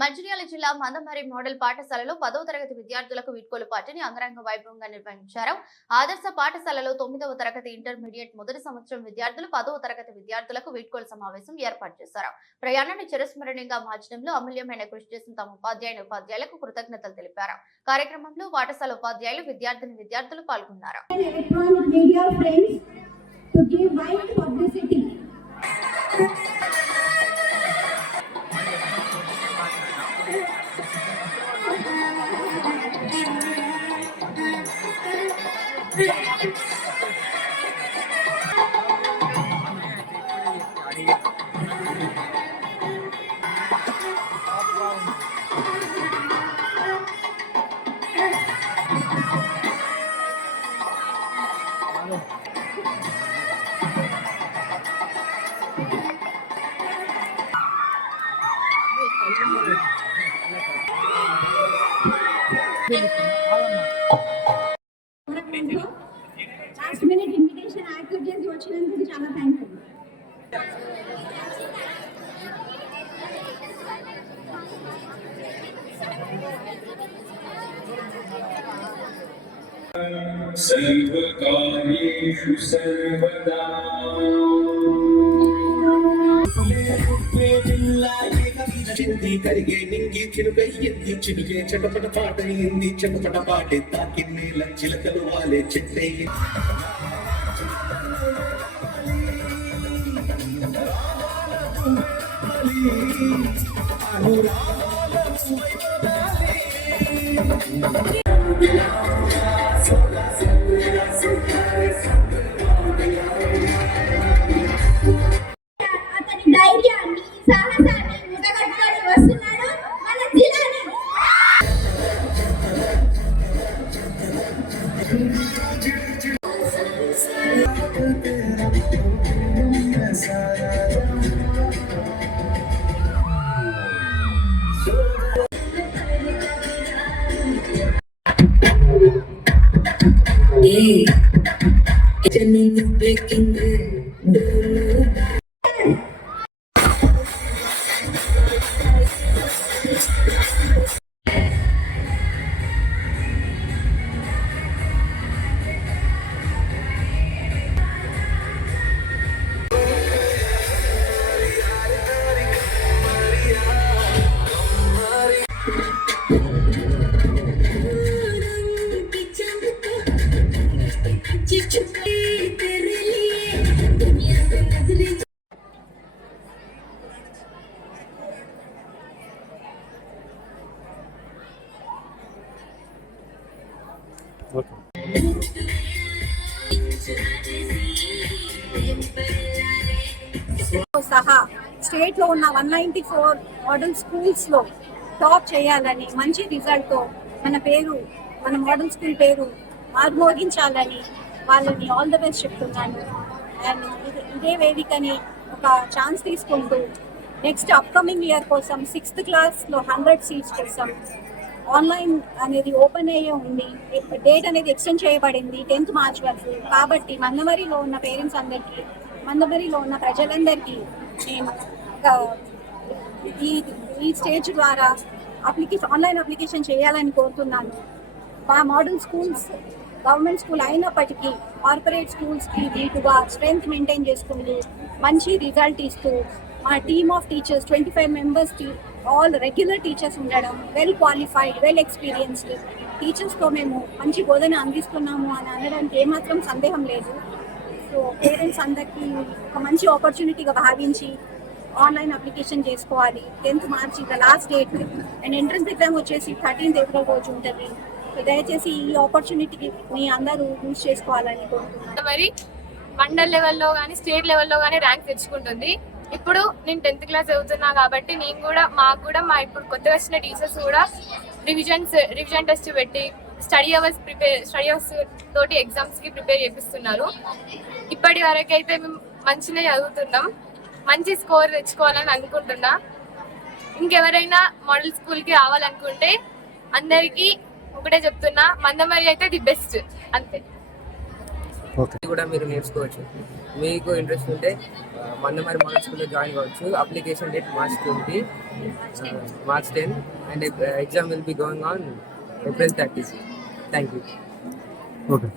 మంచిర్యాల జిల్లా మందమరి మోడల్ పాఠశాలలో 10వ తరగతి విద్యార్థులకు వీడ్కోలు పార్టీని అంగరంగ వైభవంగా నిర్వహించారు. ఆదర్శ పాఠశాలలో 9వ తరగతి ఇంటర్మీడియట్ మొదటి సంవత్సరం విద్యార్థులు 10వ తరగతి విద్యార్థులకు వీడ్కోలు సమావేశం ఏర్పాటు చేశారు. ప్రయాణాన్ని చిరస్మరణీయంగా మార్చడంలో అమూల్యమైన కృషి చేసిన తమ ఉపాధ్యాయులకు కృతజ్ఞతలు తెలిపారు. కార్యక్రమంలో పాఠశాల ఉపాధ్యాయులు విద్యార్థులు పాల్గొన్నారు. Last minute invitation accept చేసి వచ్చినందుకు చాలా థాంక్స్. सर्वकार्येषु सर्वदा కరిగే నింగి చిరుకయ్యింది చినిగే చటపట పాటయింది చటపట పాటే తాకి నేల చిలకలు వాలే చెట్టే ధైర్యాన్ని సాహసాన్ని ముడగట్టుకొని వస్తున్నాడు మన జిల్లాని. సహా స్టేట్ లో ఉన్న 194 మోడల్ స్కూల్స్ లో టాప్ చేయాలని మంచి రిజల్ట్ తో మన మోడల్ స్కూల్ పేరు మార్మోగించాలని వాళ్ళని ఆల్ ద బెస్ట్ చెప్తున్నాను. అండ్ ఇదే వేదికని ఒక ఛాన్స్ తీసుకుంటూ నెక్స్ట్ అప్కమింగ్ ఇయర్ కోసం 6th క్లాస్ లో 100 సీట్స్ కోసం ఆన్లైన్ అనేది ఓపెన్ అయ్యే ఉంది. డేట్ అనేది ఎక్స్టెండ్ చేయబడింది 10th మార్చ్ వరకు. కాబట్టి మందమరిలో ఉన్న పేరెంట్స్ అందరికీ, మందమరిలో ఉన్న ప్రజలందరికీ నేను ఈ స్టేజ్ ద్వారా ఆన్లైన్ అప్లికేషన్ చేయాలని కోరుతున్నాను. మా మోడల్ స్కూల్స్ గవర్నమెంట్ స్కూల్ అయినప్పటికీ కార్పొరేట్ స్కూల్స్కి వీటుగా స్ట్రెంగ్త్ మెయింటైన్ చేసుకుంటూ మంచి రిజల్ట్ ఇస్తూ మా team of teachers 25 members all regular teachers ఉండడం, వెల్ క్వాలిఫైడ్, వెల్ ఎక్స్పీరియన్స్డ్ టీచర్స్తో మేము మంచి బోధన అందిస్తున్నాము అని అనడానికి ఏమాత్రం సందేహం లేదు. సో పేరెంట్స్ అందరికీ ఒక మంచి ఆపర్చునిటీగా భావించి ఆన్లైన్ అప్లికేషన్ చేసుకోవాలి. 10th March the last date. And entrance exam వచ్చేసి 13th ఏప్రిల్ రోజు ఉంటుంది. దయచేసి ఈ ఆపర్చునిటీకి మీ అందరూ యూజ్ చేసుకోవాలని కోరుతున్నాను. మరి మండల్ లెవెల్లో కానీ స్టేట్ లెవెల్లో కానీ ర్యాంక్ తెచ్చుకుంటుంది. ఇప్పుడు నేను 10th క్లాస్ చదువుతున్నా కాబట్టి మాకు కూడా ఇప్పుడు కొత్తగా వచ్చిన టీచర్స్ కూడా రివిజన్ టెస్ట్ పెట్టి స్టడీ అవర్స్ తోటి ఎగ్జామ్స్కి ప్రిపేర్ చేపిస్తున్నారు. ఇప్పటి వరకు అయితే మేము మంచిగా చదువుతున్నాం. మంచి స్కోర్ తెచ్చుకోవాలని అనుకుంటున్నా. ఇంకెవరైనా మోడల్ స్కూల్కి రావాలనుకుంటే అందరికీ ఒకటే చెప్తున్నా, మందమరి అయితే ది బెస్ట్ అంతే. కూడా మీరు నేర్చుకోవచ్చు. మీకు ఇంట్రెస్ట్ ఉంటే మందమరి మోడల్ స్కూల్లో జాయిన్ కావచ్చు. Application date March 20, March 10 and exam will be going on April 30. Thank you. Okay.